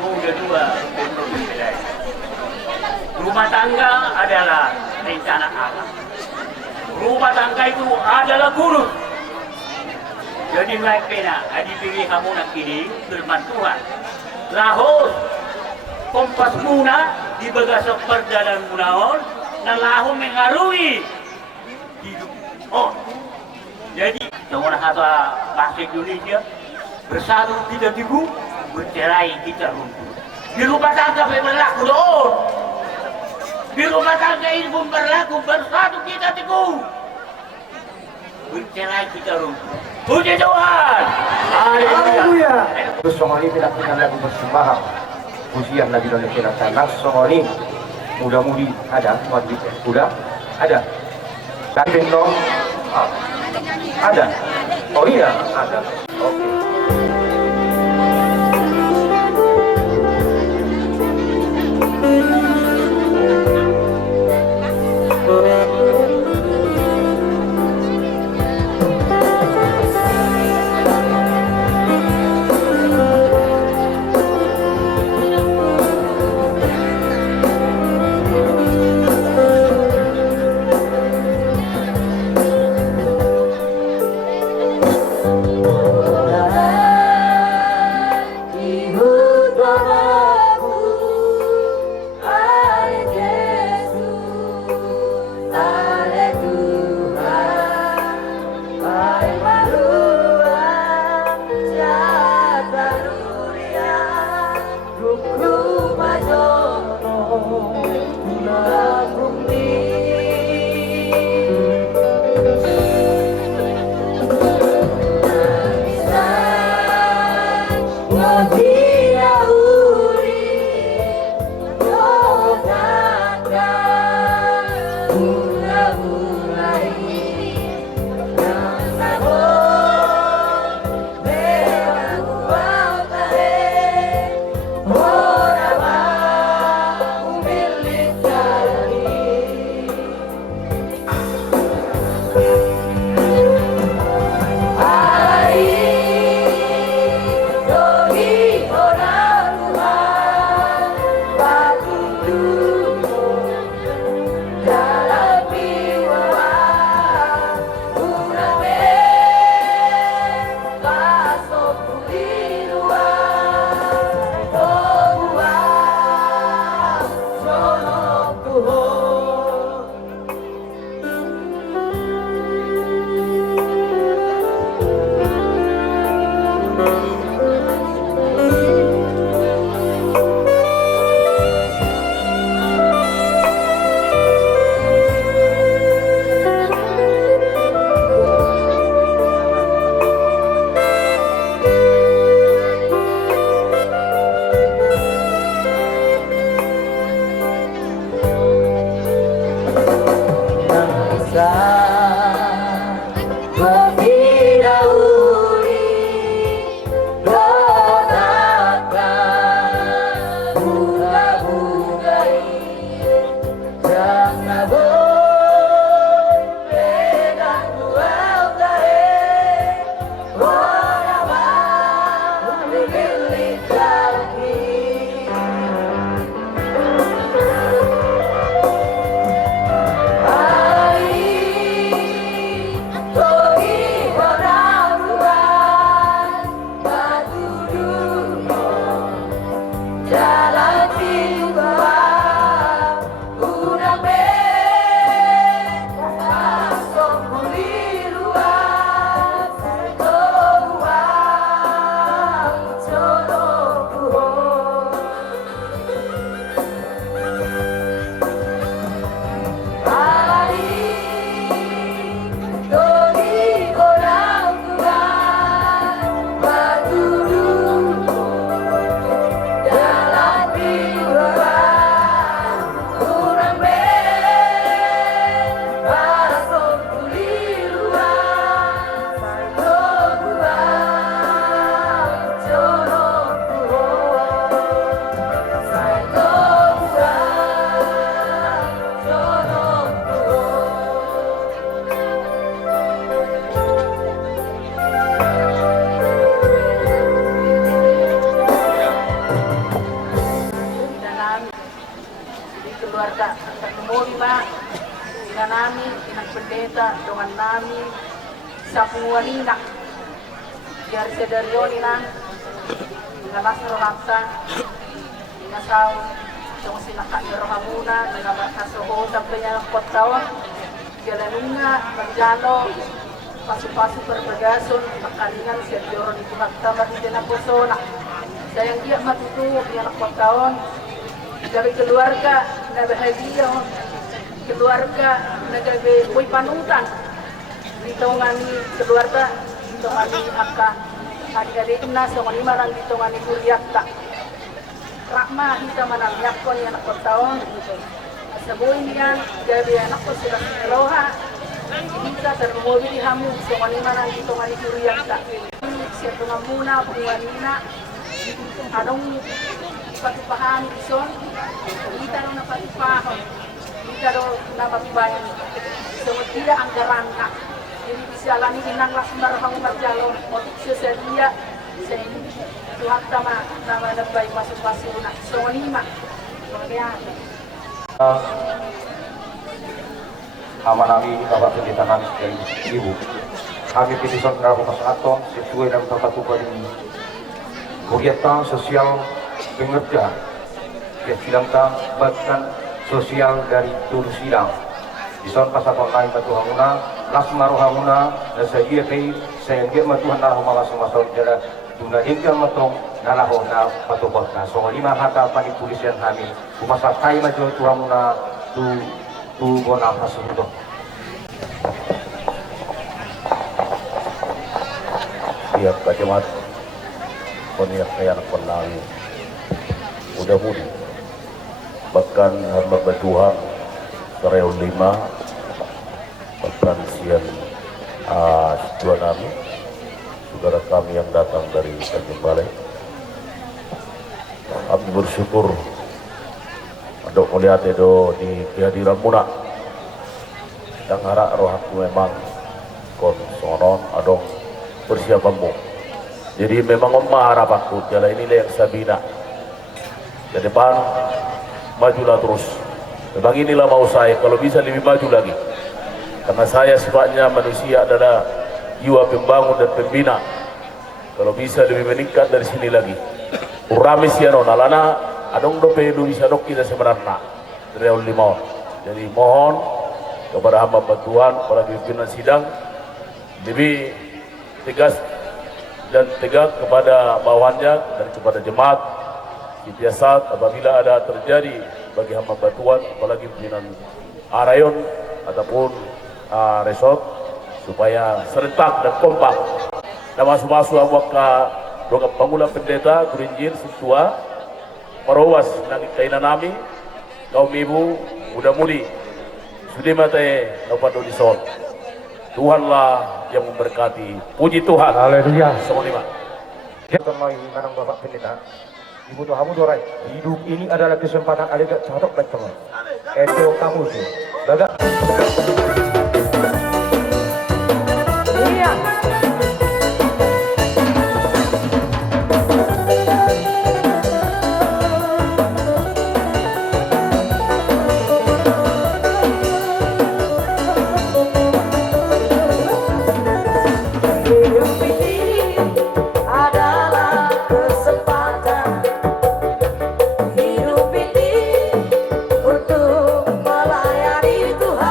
kamu udah dua, belum berbeda. Rumah tangga adalah rencana Allah. Rumah tangga itu adalah guru. Jadi naik pena, dipilih kamu nak kini firman Tuhan. Lahos kompas muna di bagasok perjalanan munaon, na lahos mengarungi hidup. Oh, jadi orang kata bahasa Indonesia bersatu kita tibu, bercerai kita runtuh. Di rumah tangga berlaku doon. Di rumah tangga ini pun berlaku bersatu kita teguh. Bercerai kita runtuh. Puji Tuhan. Haleluya. Terus songoni tidak kita lagu persembahan. Pujian Nabi Indonesia tanah songoni. Mudah-mudi ada wajib. Udah ada. Tapi dong. Ada. Oh iya ada. Oke. keluarga terkemudi mak ina nami ina pendeta dengan nami sapunguanina biar sedarioni nang ngalas rolaksa ina sao tong sinaka rohamuna nga kasoho sampai yang kotawon jalanunga magjalo pasu-pasu berbagason makalingan siya diyoron itu magtama di posona sayang dia matutuwa yang kotawon dari keluarga na bahagia keluarga nagabe boy panutan dito ngani keluarga dito ngani aka adik-adik na so ngani marang dito ngani kuryakta Rakma kita manangyak ko ni anak ko taon. Sa buhay niyan, gabi anak ko sila sineloha. Kita termobi di hamu, so kanina nang dito nga ni Kuriyakta. Siya tumamuna, punganina. Anong patipahan ison? Kita nung napatipahon. Kita nung napatibayan. So tidak ang garangka. Jadi bisa lani inang lasmar hang marjalo. Otik siya sa dia. Sa ini. Tuhan sama nama lebay masuk-masuk nak sonima. Kemudian amanami Bapak Pendeta Nanis dari Ibu. Kami petisan Rabu Aton sesuai dengan peraturan kegiatan sosial pengerja kesilangkan bahkan sosial dari Tulu Silang. Dison pasaton lain batu hamuna, lasmaru hamuna, dan saya kay saya dia matuhan narah malas masuk jala tuna hingga matong nalaho na patubot na. So lima hata panipulisian kami, umasak tayo maju tuhan muna tu bona pasudo. Tiap kacemat peniak kaya anak penang udah mudi bahkan hamba bertuhan Kareo 5 bahkan sian dua kami saudara kami yang datang dari Tanjung Balai. Kami bersyukur ada melihat itu di kehadiran muna yang harap roh aku memang kon sonon adong persiapanmu. Jadi memang harap aku jalan inilah yang sabina ke depan majulah terus. Memang inilah mau saya, kalau bisa lebih maju lagi. Karena saya sifatnya manusia adalah jiwa pembangun dan pembina. Kalau bisa lebih meningkat dari sini lagi. Uramis ya non alana adong dope du bisa dok kita sebenarnya dari awal 5. Jadi mohon kepada hamba bantuan para pimpinan sidang lebih tegas dan tegak kepada bawahannya dan kepada jemaat biasat apabila ada terjadi bagi hamba bantuan apalagi pimpinan rayon ataupun resort supaya serentak dan kompak dan masuk-masuk awak ke pangula pendeta Gurinjir Setua Parawas nangit kainan nami kaum ibu muda mudi sudi mate dapat dison Tuhanlah yang memberkati puji Tuhan Haleluya. Semua Kita mau menang Bapak Pendeta. Ibu tuh kamu dorai. Hidup ini adalah kesempatan alega cocok baik teman. Itu kamu sih. Baga. iya. Hidup ini untuk melayani Tuhan.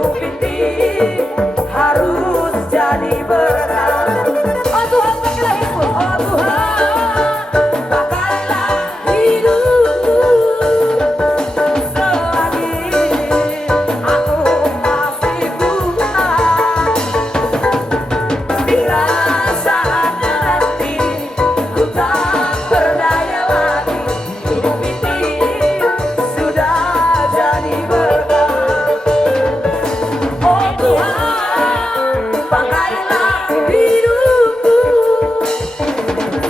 hidup ini harus jadi berkah. Oh Tuhan pakailah hidupku, oh Tuhan pakailah hidupku selagi aku masih Tuhan. Bila saatnya nanti ku tak berdaya lagi, hidup ini sudah jadi berkah. Oh Tuhan pakailah hidupku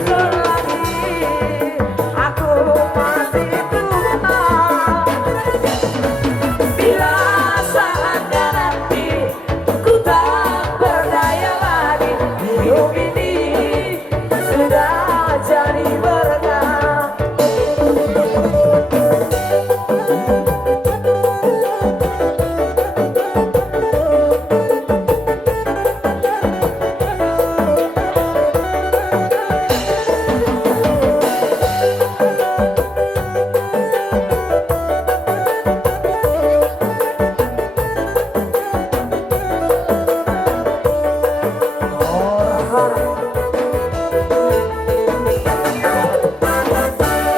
selagi aku masih Tuhan. Bila saatnya nanti ku tak berdaya lagi, hidup ini sudah jadi berkah.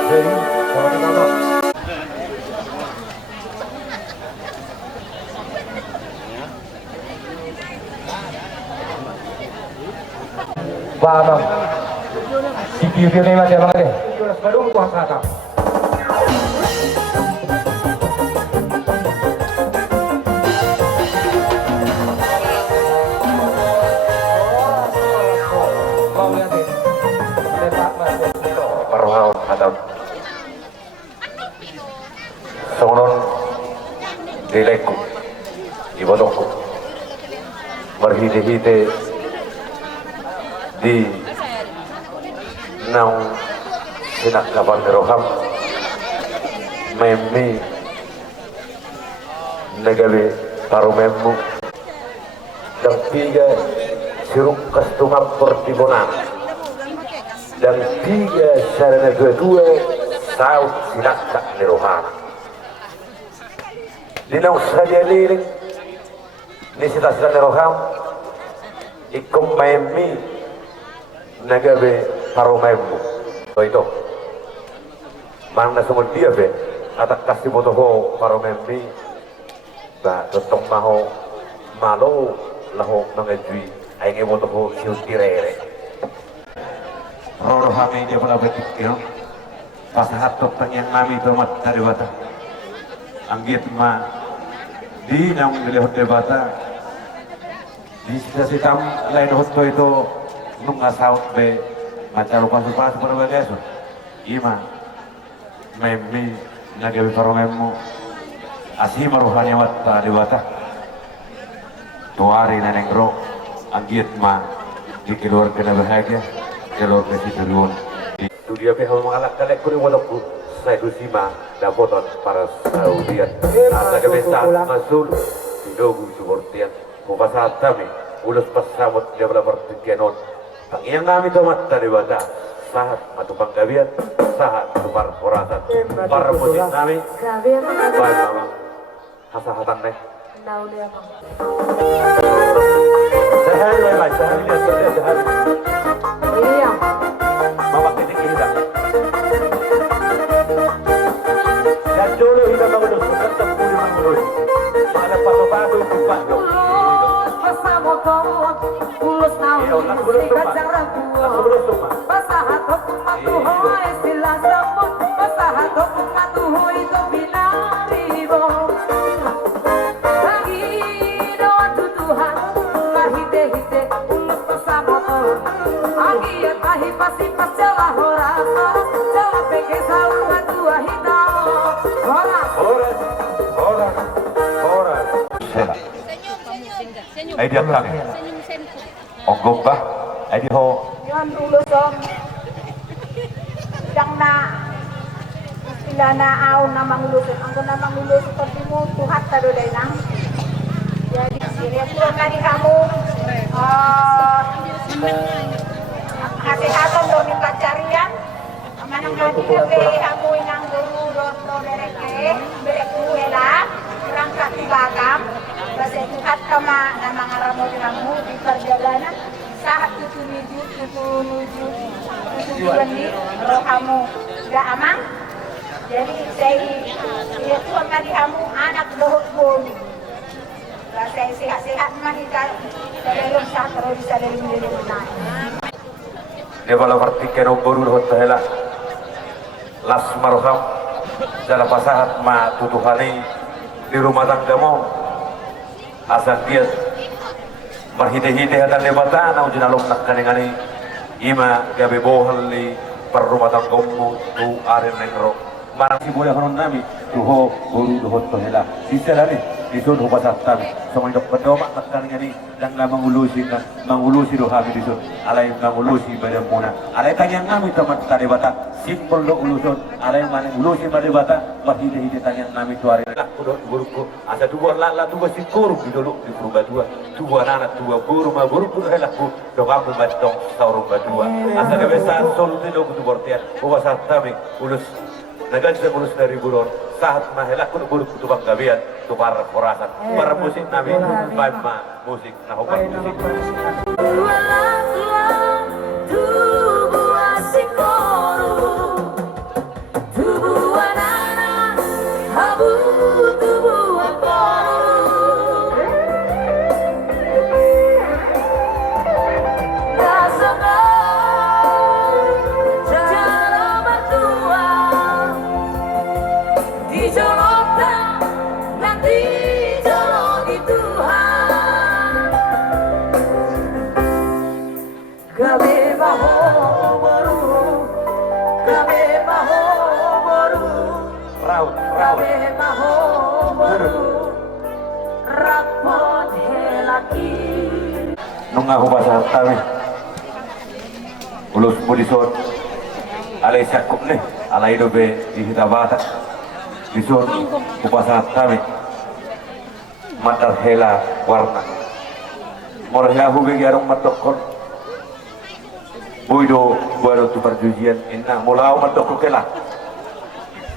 Jadi, sama-sama. Paham. Video ini macam mana? Baru kuasa tak. Marwah hadap. Songon dilekku, ibadahku, berhide-hide di nang sinak kapan roham, memi negawe parumemu, dan tiga siruk kastumap pertibonan. Dan tiga sarana dua-dua saut silakak ni rohana. Dinaw saja liring ni sita-sita ni roham ikum maimi nagabe paromemu. So itu mana semua dia be atak kasih botoho paromemi ba totong maho malo laho nangajui ainge botoho siutirere. Roro kami dia pula berpikir pas hatok pengen nami tomat dari bata anggit ma di nang beli hotel bata di sita-sita lain hotel itu nungasaut be macam lupa supas berbeda so ima memi nagawi paromemu asih maruhani watta di bata tuari neneng ro anggit ma dikeluarkan bahagia jalur presiden itu dia pihak mengalahkan ekor wadahku saya dusima dan foton para Saudian ada kebiasaan masul hidogu subortian mubasa kami ulas pasamot dia berlabar tikianon pangyang kami tomat dari wata sahat atau panggabian sahat tumar poratan para musik kami baik mama hasahatan nih sehari baik sehari lihat sehari Iya. Mama titik hidup. Dan dulu hidup kamu dah sudah sepuluh minggu. Ada pasu-pasu pembantu. Tulus naun sikat jaraku. Pasahat hukum matuho istilah sambut. Pasahat hukum matuho itu binaribo. Lagi doa Tuhan kahide-hide ulus pasamoto. Agiat ahi pasti pas celah horas celah peke saung matua hidau horas. Ay di lang. Onggong ba? Ay di ho. Yan ulusong dang na istilah na aw na mangulusin ang na mangulusin pag mo tuhat ta doday nang jadi sini po kani kamu hati-hati lo ni pacarian manang kani kape kamu inang guru do dereke berekuela berangkat di bagam base At kama na mga ramo kamu di perjalanan saat tutunuju tujuan di rohamu gak aman. Jadi saya itu akan kamu anak dohut pun. Saya sehat-sehat mah kita dalam saat terus bisa dari benar. Devala vertikero boru hotela las marham dalam pasahat ma tutuhani di rumah tanggamu asal dia berhide-hide hatan debata na ujinalom nakkaningani ima gabe bohal li per rumah tanggamu tu aren nengro marang si boleh hanon nami tuho boru hotela sisa lari disun ho pasat kami somai dok pedoma nakkaningani dan mangulusi do habi disun alai mangulusi pada muna alai tanyang kami teman tadi bata simpel do ulusun alai mana ulusi pada bata berhide-hide tanyang kami tuari nak kudot buruku asa dua lala dua sikuru dulu di purba dua anak dua buru ma buruku helaku do kamu batong saurung badua asa kebesaran solusi do kudu bortian ho pasat kami ulus nagan semulus dari buron saat mahelak kun buruk tubang gabian tubar korasan para musik nabi baik musik nah obat musik nunga ho pasat kami ulus mudisot alai sakup ne alai dobe dihitabata disot ho pasat kami matar hela warna morya hube garong matokon buido baru tu perjujian inna mulau matokko kela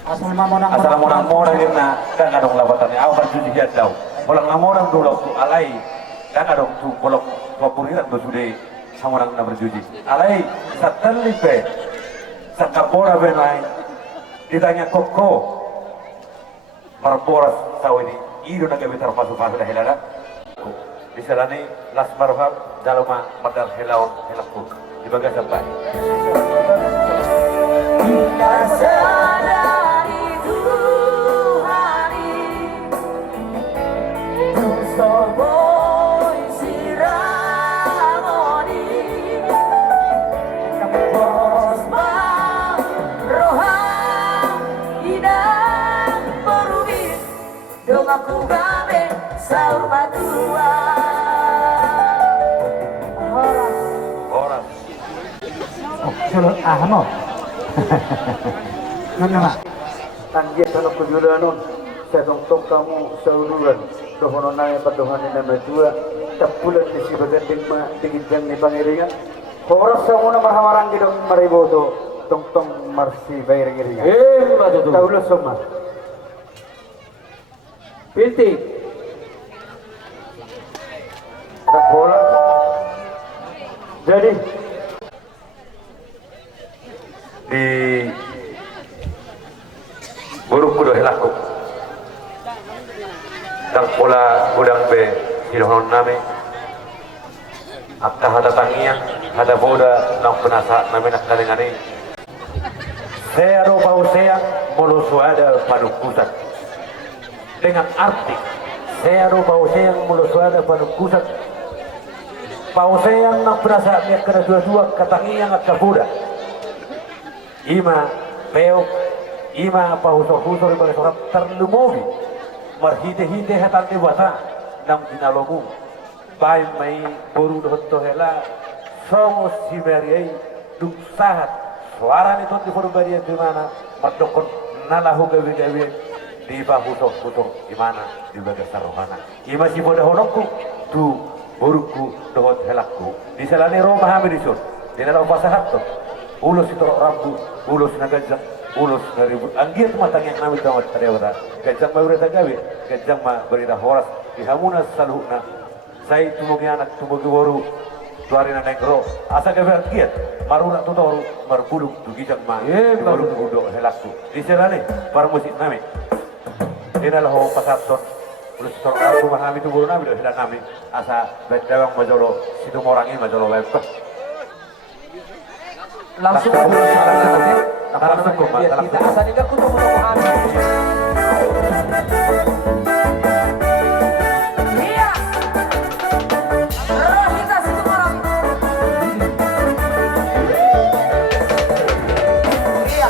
asal monang inna kan adong labatannya aw perjujian daw molang namorang dulu alai kan adong tu bolok papuriran bersudah sama orang nak berjuji. Alai satan lipe, sakapora benai, ditanya koko, marboras tahu ini, ido nak kebetar pasu-pasu dah helada. Di sana ni las marham dalam madal helau helaku di bagas sampai. Aku gabe saur badua Horas Solo ahmo Nana tanggih kalau kejulanon saya tongtok kamu sauluran dohonon naya padohan ni nama dua tapulan di si bagading ma tingin ni pangiringan horas sa muna mahamarang gidong mariboto tongtong marsi bayringiringan taulos sama Pinti tak bola jadi di buruk kudu helaku tak bola udang be sirohon nami akka hada tangiang hada boda nang penasa nami nak kalingani saya ro bau saya mulu suada padu pusat dengan arti saya bau sayang mulut suara pada pusat bau sayang nak berasa dia kena dua-dua katangiang at kabuda ima peok ima pahusor-husor ibaga sorang terlumogi marhite-hite hatan dewata nang dinalomu bayi mai boru dohon tohela songo siberiai duk sahat suara ni di forum barian di mana merdokon nalahu gawe-gawe di bahutok-hutok gimana di bagas sarohana ima si boda honokku tu buruku dohot helakku di selani roma hamirisur di dalam pasahat ulus itu rambu ulus nagajak ulus dari anggir matang yang kami tahu terewara gajang ma berita gawe gajang ma berita horas dihamuna saluhna saya tumugi anak tumugi waru tuarina negro asa gawe anggir maruna tutoru marbuluk tugijang ma baru tugudo helakku di serane para musik nami inilah ho pasaton ulus tor aku mahami tu guru nami do hilang nami asa bedawang majolo situ morangi majolo lepet Langsung ke biar kita asal juga kutu Iya. Roh kita situ orang. Iya.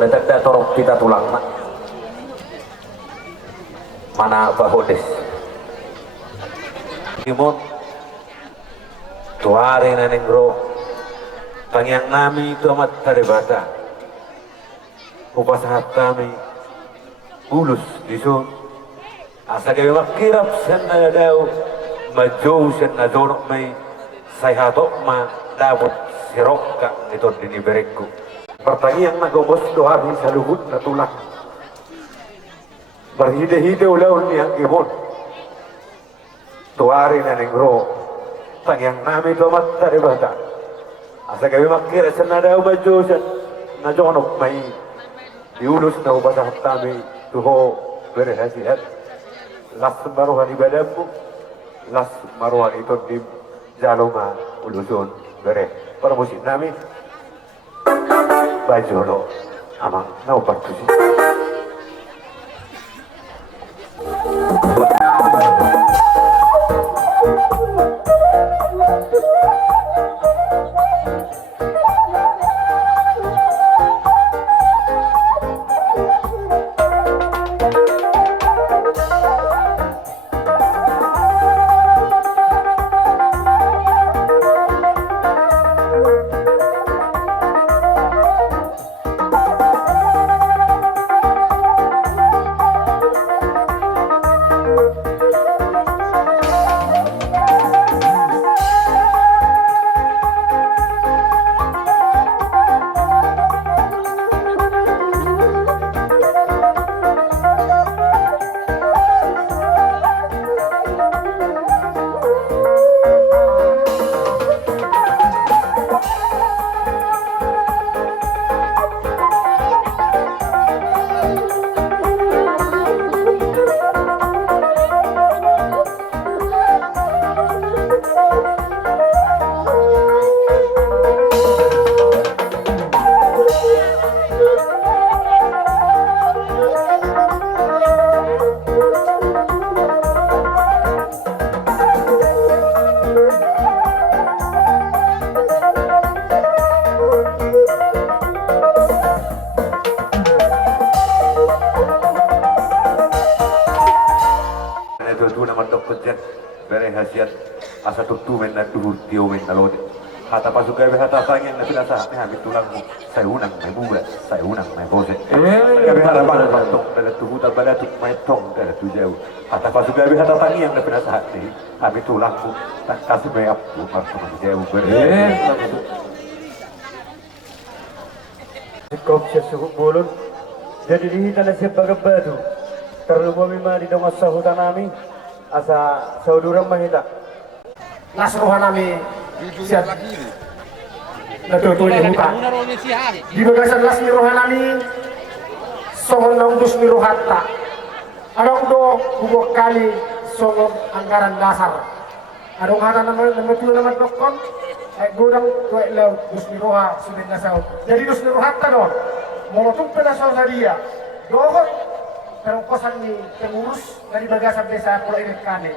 letak dah torok kita tulang nak mana bahodes imon tuare na negro pangyang nami itu amat taribata upasahat kami ulus disun asa kami makirap sen na daw majow sen na zonok may sayhatok ma dapat sirok ka nito diniberek ko pertanyaan nagobos dohari sa luhut na tulak berhide-hide ulaw niyang ibon tuwari na negro pangyang nami ito amat taribata asa kami makirap sen na daw majow sen na zonok may diulus na upasahat kami tuho berhasiat las maruhan ibadahmu las maruhan itu di jaloma ulusun bere para musim nami bajolo amang nau partusi asa tutu men na duhur tio men na lode hata pasukai be hata sangin na pinasa ha bitulang mo saya unang may bulat saya unang may bose kabe hata bana tok dala tuhu ta bala tuk may tong dala tujau hata pasukai be hata sangin na pinasa ha bitulang mo tak kasu be ap tu mar tu jauh bere Kop sesuhu bulun jadi dihita na siya bagabado terlalu mima di dong sahutan nami asa saudurang mahita nasrohan nami siap natutuloy huta di bagasan las mirohan nami songon naudus mirohatta adong do bubok kali songon anggaran dasar adong hata nama tuh nama dokon gudang tuh laut dus miroha sudah nasau jadi dus mirohatta don molotung penasau sadia dohot terong kosan ni pengurus dari bagasan desa Pulau Irit Kane.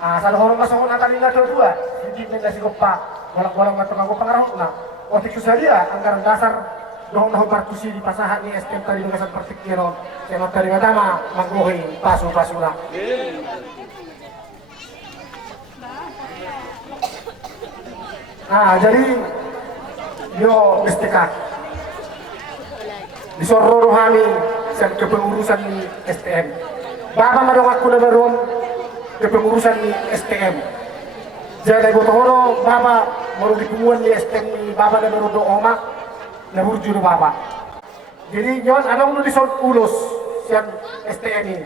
Salah orang masuk na tadi nggak dua, jadi nasi gopa, bolak-bolak nggak terlalu pengaruh na. Waktu itu saja anggaran dasar dohong partusi di pasahan ni STM tadi bagasan pertikiro, senot dari madama manggohi pasu lah. Jadi yo mestekah disuruh rohani kepengurusan di STM. Bapak madong aku na baron kepengurusan di STM. Jadi botohoro bapak baru dipunguan di STM ni bapak na baron do oma na burju do bapak. Jadi jangan ada unu disort ulus sian STM ini.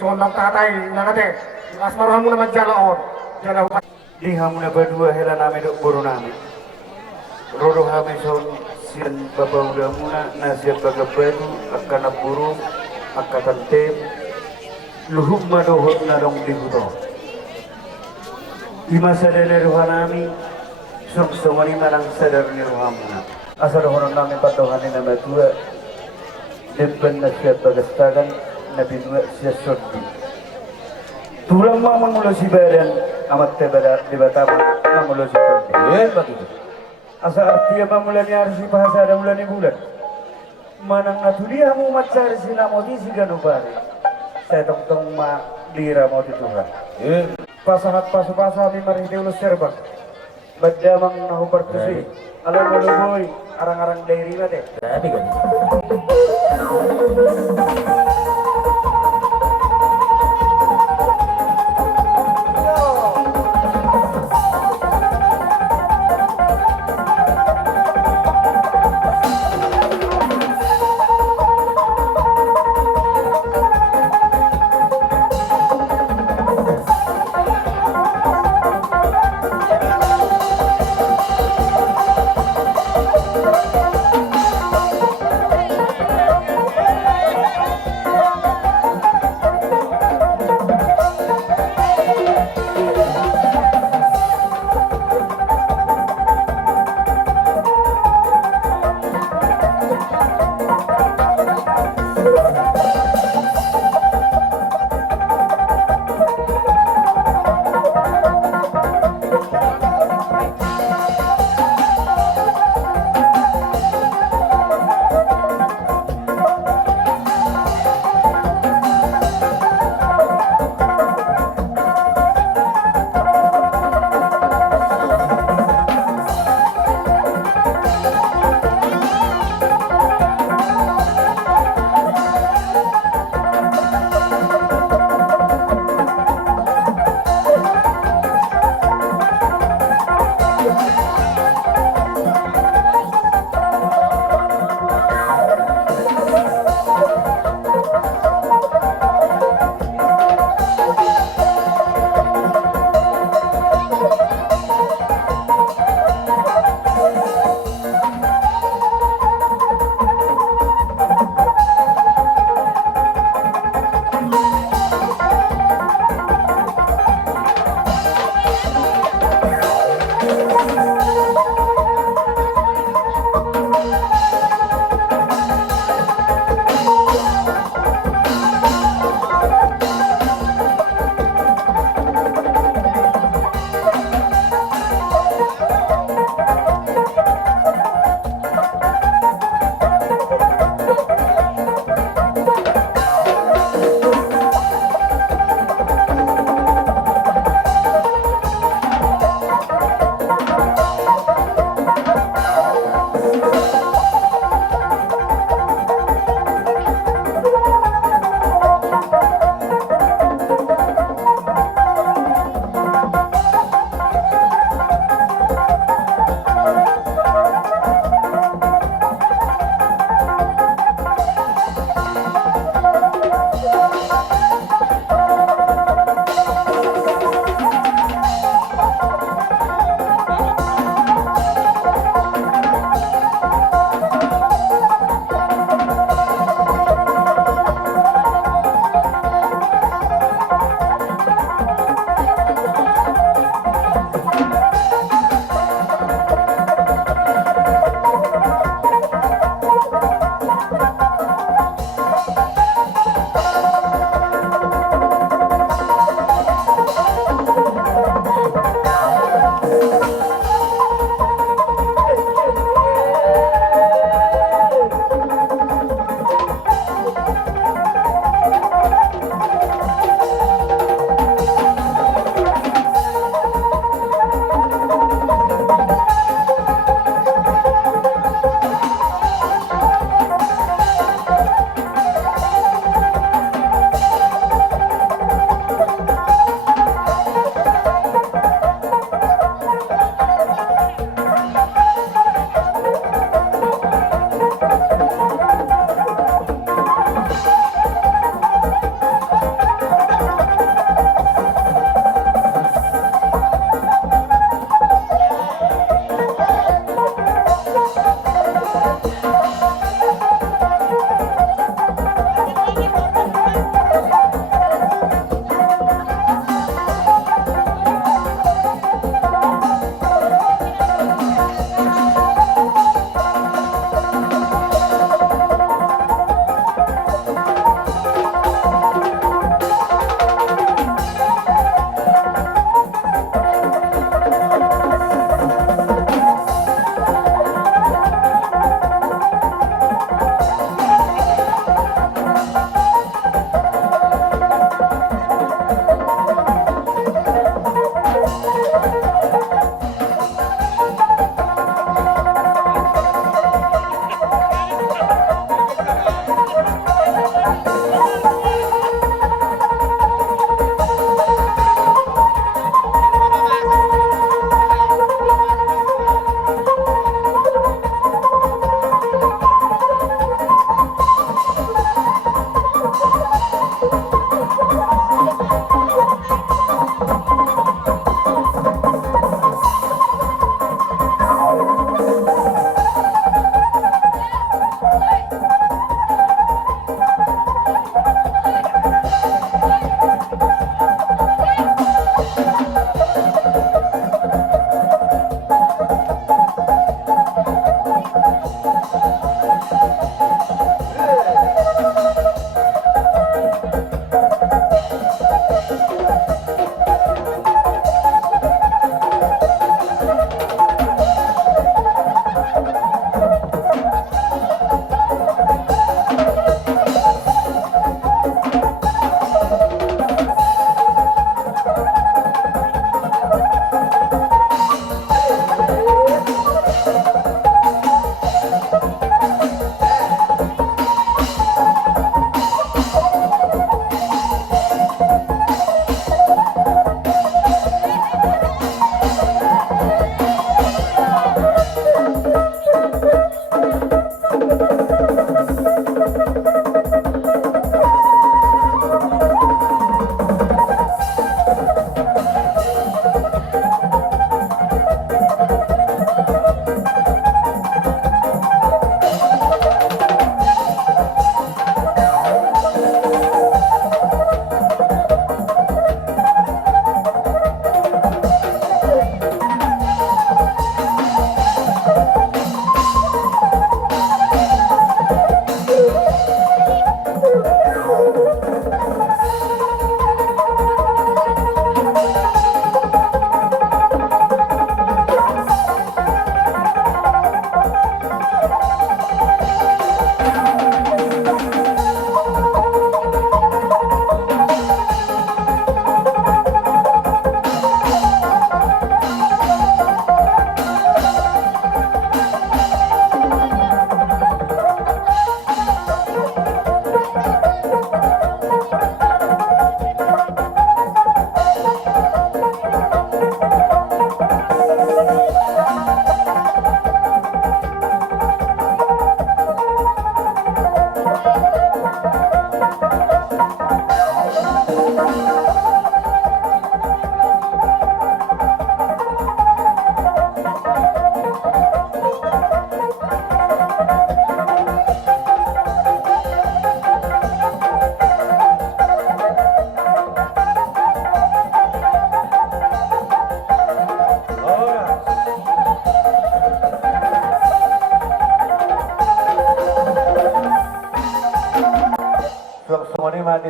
Sondang tatai nangate asmaru hamu na majalaon. Jala di hamu na berdua hela nami do buru nami. Rodo hami son sian bapak udah muna nasihat bagabadu akan burung akan tem luhuk madohot nadong dibuto di masa dari rohanami sok somani manang sadar ni rohamuna asal rohanan nami patohanin nama tua depan nasihat bagastagan nabi dua siasodi tulang mangulosi badan amat tebada di bataman mangulosi begitu asa artinya mulanya harus dibahas ada bulan bulan manang natulia mo macari sinamoti si ganubari. Saya tong ma dira mau Tuhan. Pasahat pasu-pasa mi mariti ulus serbak. Badamang nahu pertusi. Alam boy, arang-arang dairi mate. Tapi kan.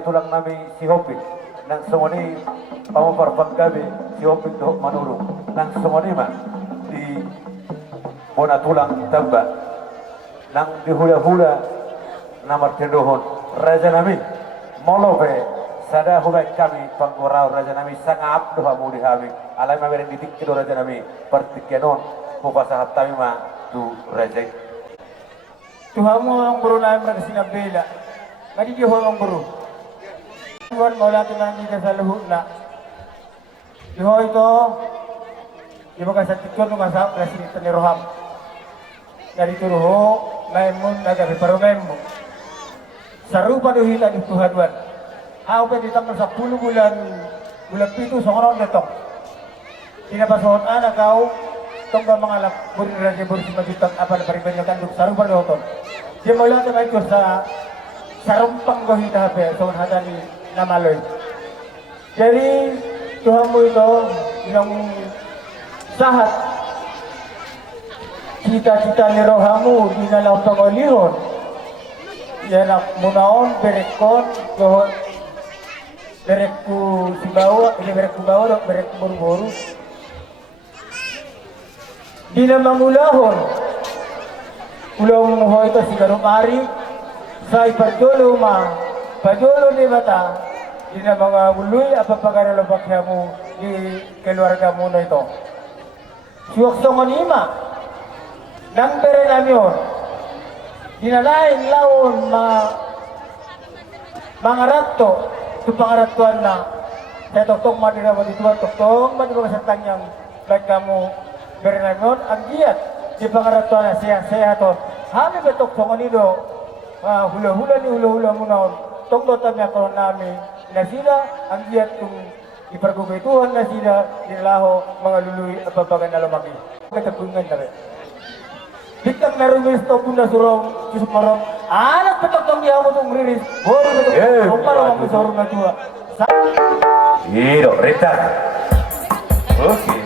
tulang nami si Hopik nang semoni pamaparpang gabi si Hopik do manurung nang semoni ma di bona tulang tamba nang di hula-hula namar tendohon raja nami molobe sada hubay kami pangkorao raja nami sangap do hamu di hami alay maberen ditik do raja nami partikenon pupasa hatami ma tu raja Tuhamu ang buru namin nagsinabela. Madi di ang buru. Tuhan mula tulang kita sa luhut na. Diho ito, di ba sa tikon ng asap na sinita ni Roham. Dari turuho, maimun nagabi parumen mo. Sa rupa duhila di Tuhan Wan. Ako pa ditang sa 10 bulan 7 sa orang datang. Pinapasohon anak kau, itong ba mga alap, buri si Magitang apa na paribanyakan duk sa rupa duhoton. Di mula ito may sa rumpang gohita hape, so hada ni namaloy. Jadi, Tuhan mo ito, yung sahat, cita-cita ni Rohamu, di na lang pangolihon. Yan ang munaon, berekon, berekku si bawa, ini berekku bawa, berekku buru-buru. Di na mangulahon, ulong mo ito si Garumari, sa iparjolo pajolo ni mata, di na mga uluy, apapagaralupak niya mo di keluarga mo na ito. Siwaksong anima, nang bere namin yun, dinalain laon mga rato, ito pangaratuan na, sa toktong madinawa dituan, toktong madinawa sa tanyang, baik kamu bere namin yun, ang giat, di pangaratuan na siya to, hami ba toktong anido, hula-hula ni hula-hula mo na, toktotan niya karon namin, na sila, ang giat kung iparguguituhan na sila, dinalaho, mga luluy, at papagan na lumaki. Katapungan na rin. Diktak na rumis to kung nasurong, kisumarong, anak patoktong niya mo itong riris, boleh betul, kung parang ang masurong na dua. Iyo, Rita. Okay.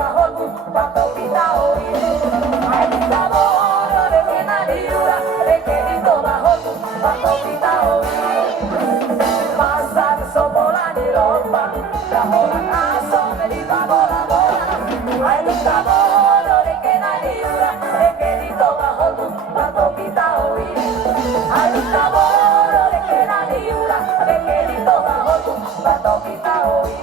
bahoku pato pitaoi. Ai taboro de que nadiura de que dito bahoku pato pitaoi. Pasan sopola di lomba, la bola aso me di bola bola. Ai taboro de que nadiura de que dito bahoku pato pitaoi. Ai taboro de que nadiura de que dito bahoku pato pitaoi.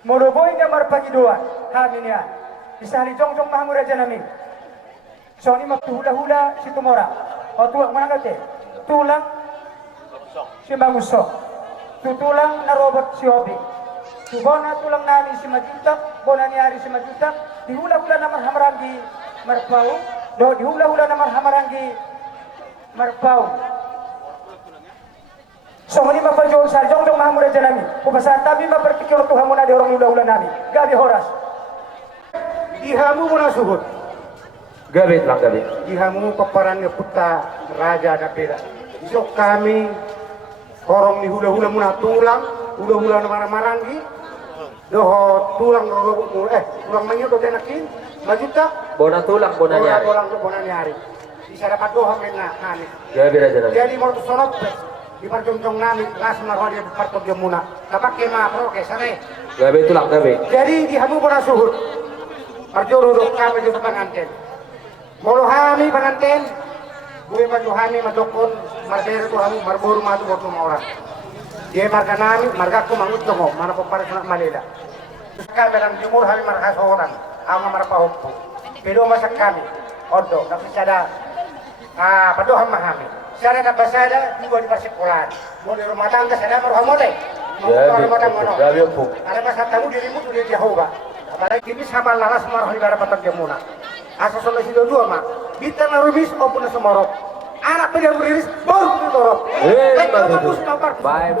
Moroboy nga marpagiduan, hamin yan. Isali jong mahamura dyan namin. So ni magtuhula-hula si Tumora. O tuwag manangate. Tulang si Mangusok. Tutulang na robot si Obi. Tubona tulang namin si Majutak. Bona niyari si Majutak. Dihula-hula naman hamarangi Marpau. Do dihula-hula naman hamarangi Marpau. So ini mapajol sa jong mahamura dyan namin. Kupasa tabi maperpikir Tuhan muna di orang hula-hula namin. Gabi horas. Dihamu muna suhut. Gabit lang gabit. Dihamu peperan puta raja na pera. Isok kami korong ni hula-hula muna tulang, hula-hula na marangi. Doho tulang robot mu tulang manyo do tenakin. Majuta. Bona tulang, bona nyari. Bona nyari. Bisa dapat doho kena hani. Gabit aja namin. Jadi mau sonot di parjong-jong namin langsung naruh dia partok dia muna. Dapat kema proke sare. Gabit tulang gabit. Jadi dihamu muna suhut. Parjoro do kami jo panganten. Molo hami panganten. Gue maju hami madokon mardere ko hami marboru madu boto maura. Dia marga nami marga ko mangut to mana papar kana malela. Terus kami dalam jumur hami marga seorang. Ama marpa hoppo. Pero masak kami. Odo tapi sada pado hami. Sada na basada dua di pasikulan. Mo di rumah tangga sada marha mole. Gabit po. Ada masa tamu dirimu tu dia Jehovah. Apalagi ini sama lalas marah di darat patok jamuna. Asal solusi dua mah. Kita narubis maupun semorok. Anak tu yang beriris baru ditorok. Bye.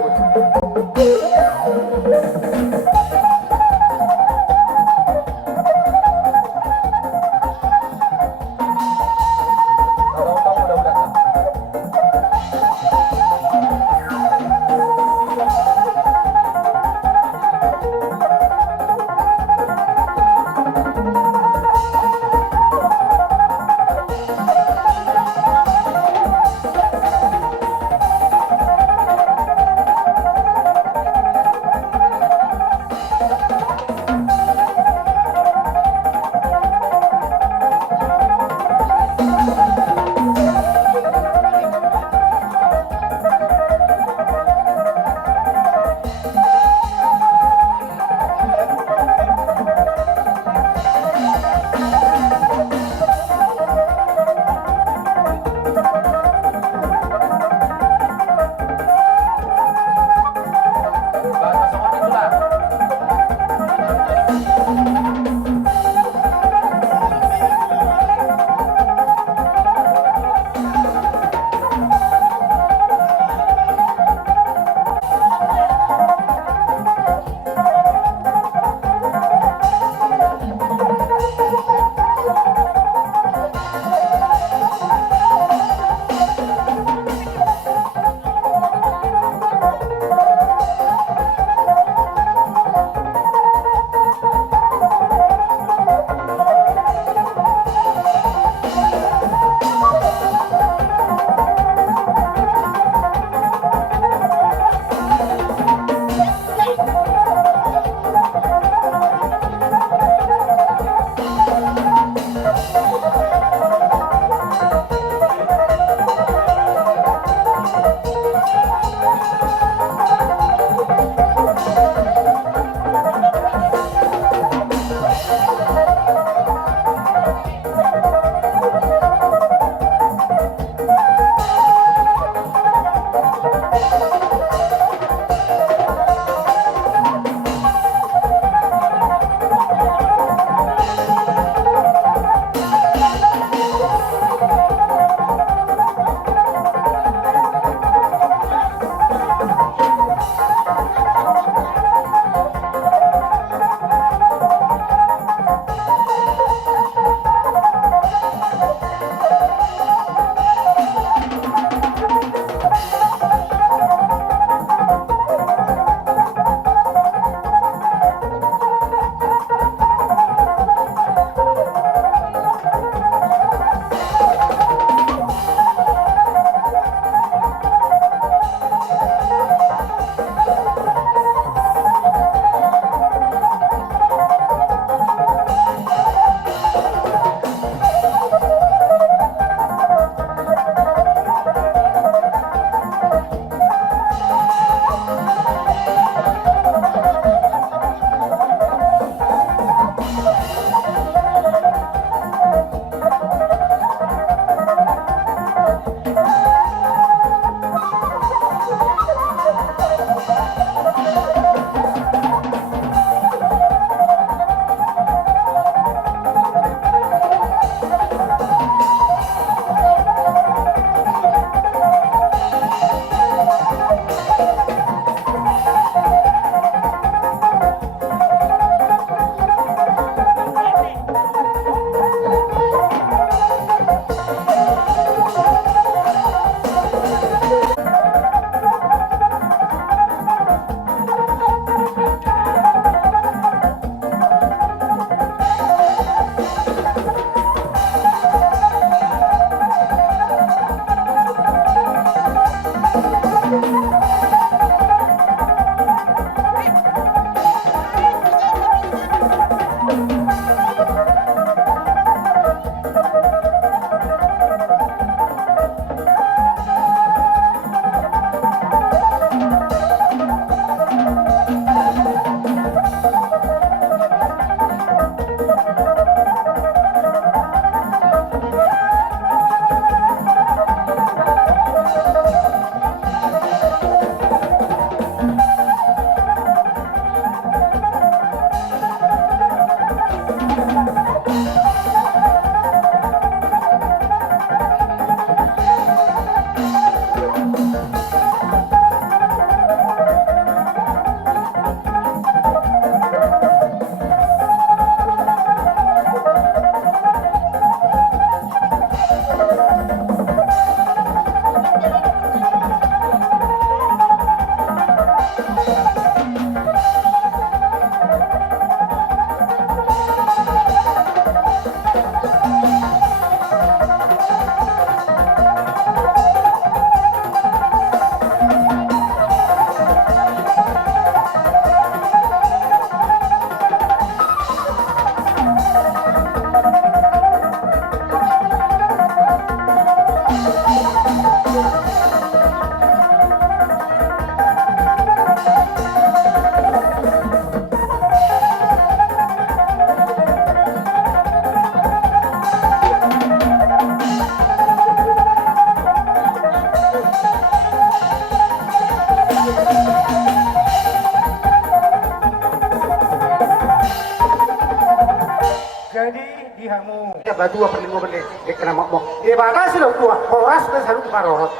batu apa lima benda kena mok. Dia bakal sudah tua. Horas sudah selalu karorot.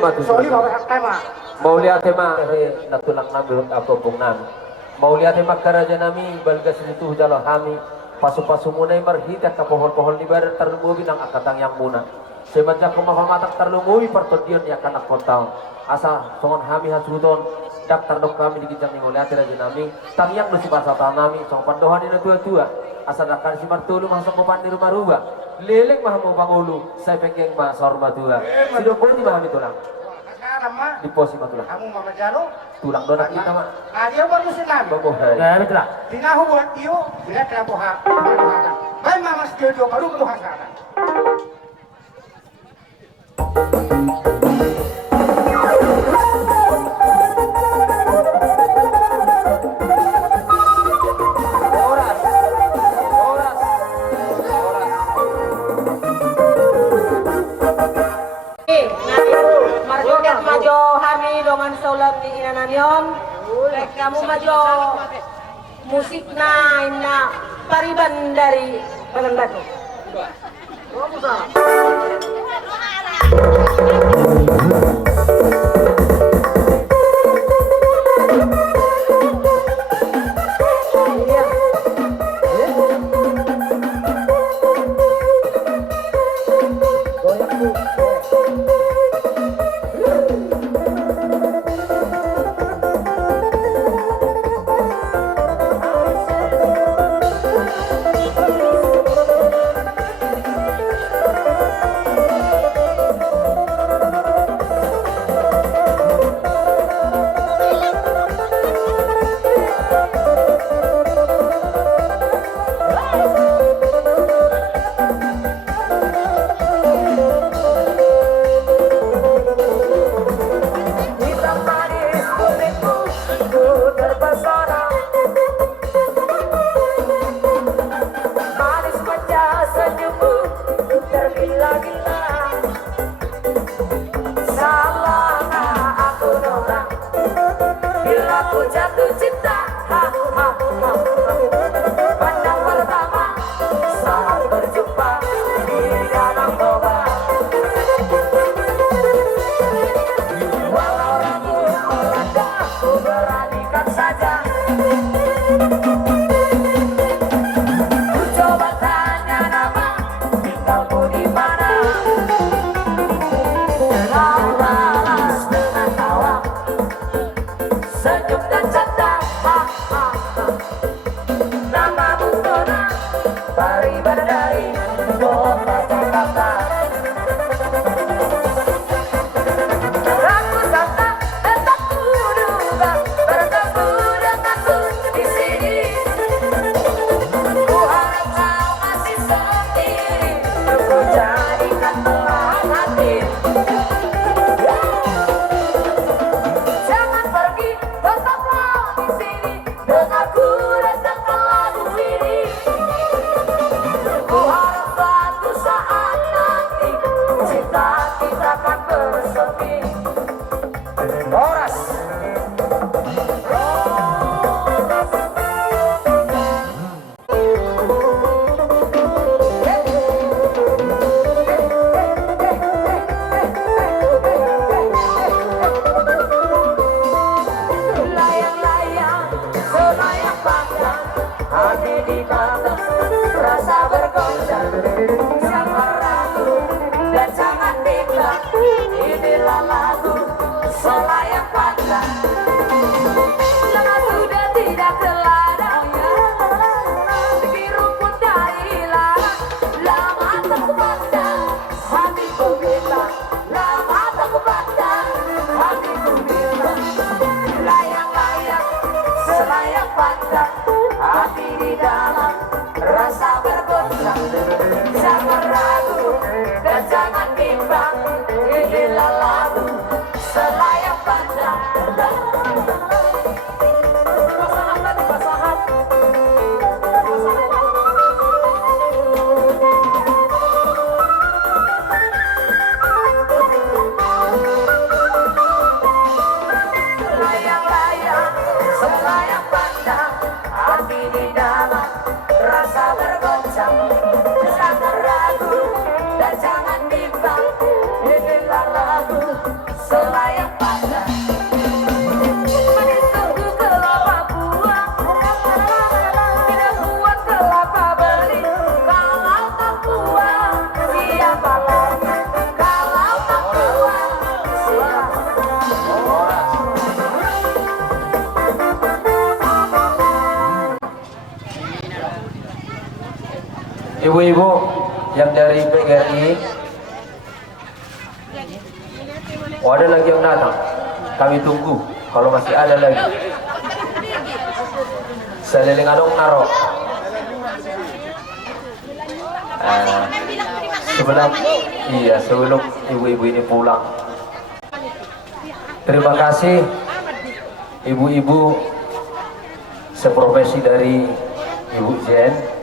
Matu. Soalnya bawa hak tema. Mau lihat tema natulang nabi apa bungnan. Mau lihat tema karaja nami balgas itu jalo kami pasu-pasu munai marhita ke pohon-pohon di barat terlumubi nang akatang yang muna. Semenjak kumapamatak terlumubi pertodion ya kanak kotang. Asa songon kami hasuton daftar dok kami di kijang ning lihat raja nami tangyang lu si pasata nami song pandohan ini tua-tua. Asa dakan si martulu masuk kopan di rumah rubah. Leleng mah mau bangulu saya pengen mah sorma tua. Sido boni mah kami tulang. Di pos si tulang. Kamu mama jaro Tulang donat kita mah. dia baru senang. Bagus hari. Ya betul lah. Tinahu buat tio, bila kena poha. Baik mama setuju baru keluar sana. Marjoket majo kami dengan saulam di inanamion. Kamu majo musik na pariban dari Bagan Batu. Jatuh cinta, pandang pertama saat berjumpa di danau Toba. Walau ragu melanda, ku beranikan saja. Ku coba tanya nama, tinggalmu di mana. Kau balas dengan tawa, senyum dan canda. Namamu Nona, pariban dari kota Jakarta. Aku sangka, tak kuduga bertemu denganku di sini. Ku harap kau masih sendiri, aku jadikan belahan hati. Jangan pergi, tetaplah di sini. Dengarku dengarkan lagu ini. Ku harap suatu saat nanti cinta kita akan bersemi. Horas. Layang-layang, selayang panjang, hati di mata, rasa bergoncang. Jangan ragu dan jangan bimbang, inilah lagu Ibu-ibu yang dari PGRI, oh ada lagi yang datang, kami tunggu kalau masih ada lagi. Seliling adong naro. Sebelum ibu-ibu ini pulang. Terima kasih ibu-ibu seprofesi dari Ibu Jen.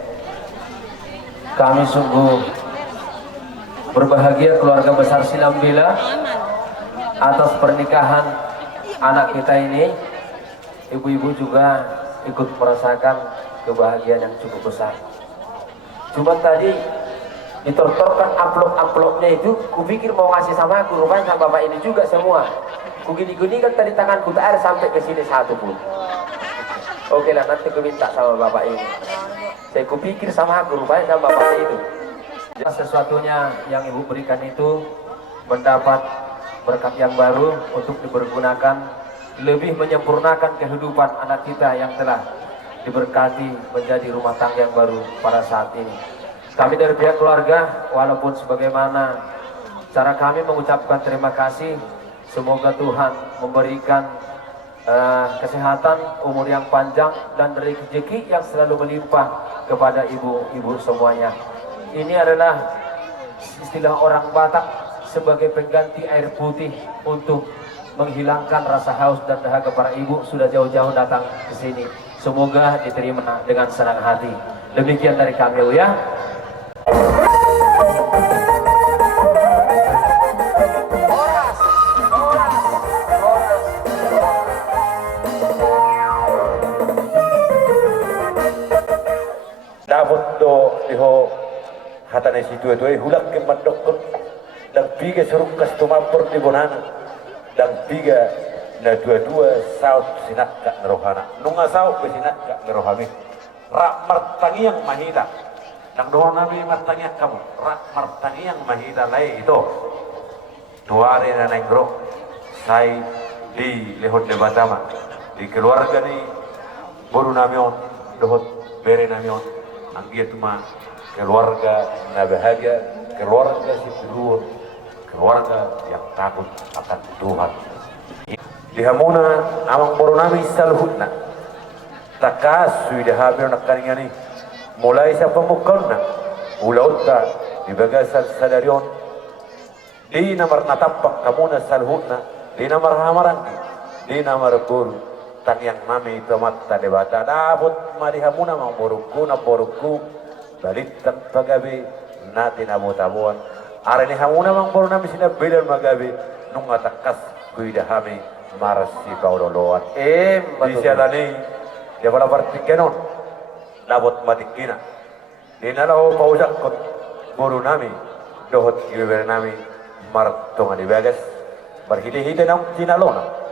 Kami sungguh berbahagia keluarga besar Silambela atas pernikahan anak kita ini. Ibu-ibu juga ikut merasakan kebahagiaan yang cukup besar. Cuma tadi ditortorkan amplop-amplopnya itu, kupikir mau ngasih sama aku, rupanya sama bapak ini juga semua. Kugini-gini kan tadi tanganku tak ada sampai ke sini satu pun. Oke lah, nanti ku minta sama bapak ini. Saya kupikir sama aku, rupanya sama bapak itu. Sesuatunya yang ibu berikan itu mendapat berkat yang baru untuk dipergunakan lebih menyempurnakan kehidupan anak kita yang telah diberkati menjadi rumah tangga yang baru pada saat ini. Kami dari pihak keluarga, walaupun sebagaimana cara kami mengucapkan terima kasih, semoga Tuhan memberikan kesehatan, umur yang panjang, dan rezeki yang selalu melimpah kepada ibu-ibu semuanya. Ini adalah istilah orang Batak sebagai pengganti air putih untuk menghilangkan rasa haus dan dahaga para ibu sudah jauh-jauh datang ke sini. Semoga diterima dengan senang hati. Demikian dari kami, ya. Dapat do iho hatane situ itu hulak ke madokot dan tiga seruk kastumapur di bonana dan tiga na dua-dua saut sinak kak ngerohana nunga saut ke sinak kak ngerohami rak martangi yang mahida nang doa nabi martangi kamu rak martangi yang mahida lai itu dua hari na nenggro saya di lehot de Batama di keluarga ni baru namion dohot bere namion anggia tuma keluarga na bahagia, keluarga si telur, keluarga yang takut akan Tuhan. Di hamuna amang baru nami saluhutna takas sudah habis nak kaningani mulai sa pemukonna ulautta di bagasal sadarion di namar natapak kamuna saluhutna di namar hamarangi di namar buru tang yang nami tomat tadebata dabut marihamuna mang boruku balitan pagabi natin abot-abot arani hamuna mang boru nami sinabilan magabi nung atakas kuidahami maras si pauloloan di sialani dia pala partikenon nabot matikina di nalaho pausak kot boru nami dohot ibeber nami martonga di bagas berhide-hide nang tinalona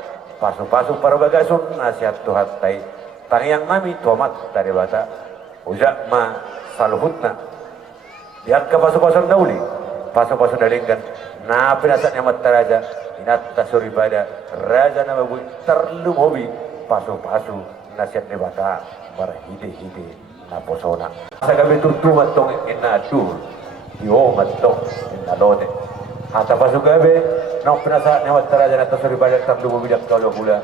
pasu-pasu para bagasun nasihat Tuhan tai tangyang nami tomat dari bata ujak ma saluhutna lihat ke pasu-pasu dauli pasu-pasu dalingkan na pinasatnya mataraja inat tasuri pada raja nama bui terlum hobi pasu-pasu nasihat dari bata berhide-hide na posona sagabi turtumat tong ina dur yo matong ina lode Ata pasugabe, nang pinasa ni mataraja na tasuri pada terlum bidak kalau pula.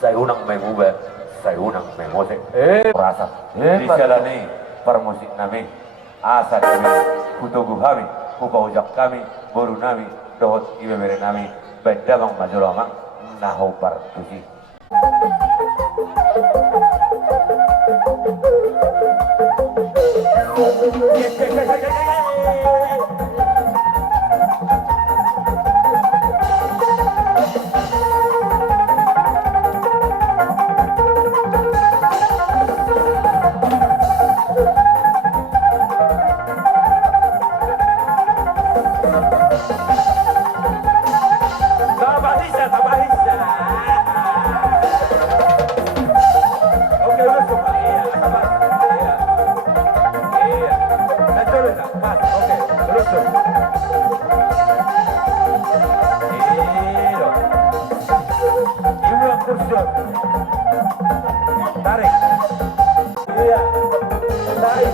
Saya unang menguba, saya unang mengose. Rasa. Di jalani permusik nami, asa kami, kutugu kami, kupaujak kami, boru nami, dohot ibebere nami, bedamang majulamang, naho partusi. Tarik. Iya. Tarik.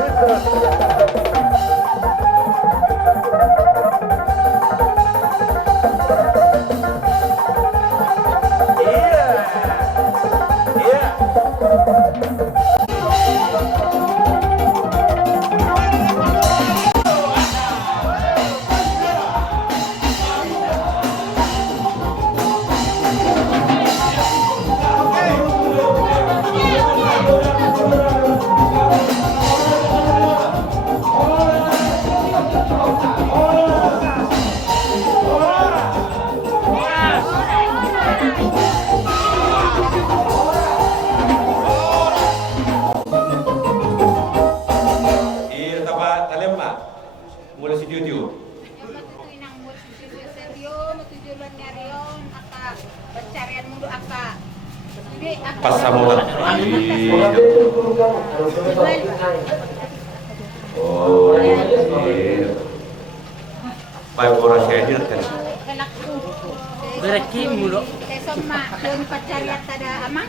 Mulai si Juju. Pas sama oh, baik orang syahid kan. Berarti mulu. Sama yang pencarian tada amang.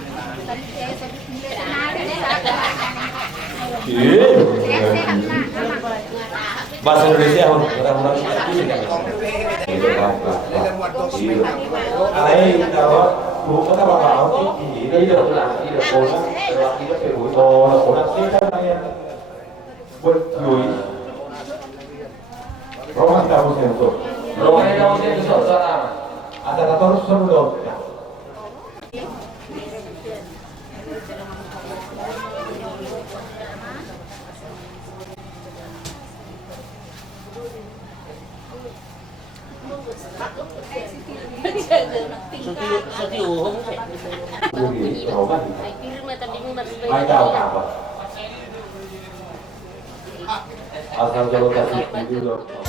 Bahasa Indonesia orang-orang itu Alay kalau bukan apa-apa ini tidak boleh tidak perlu orang kita yang berjui Roma tahu sensor ada kantor sebelum Sati uhong sih. Mai tahu apa? Asal jalur kasih dulu.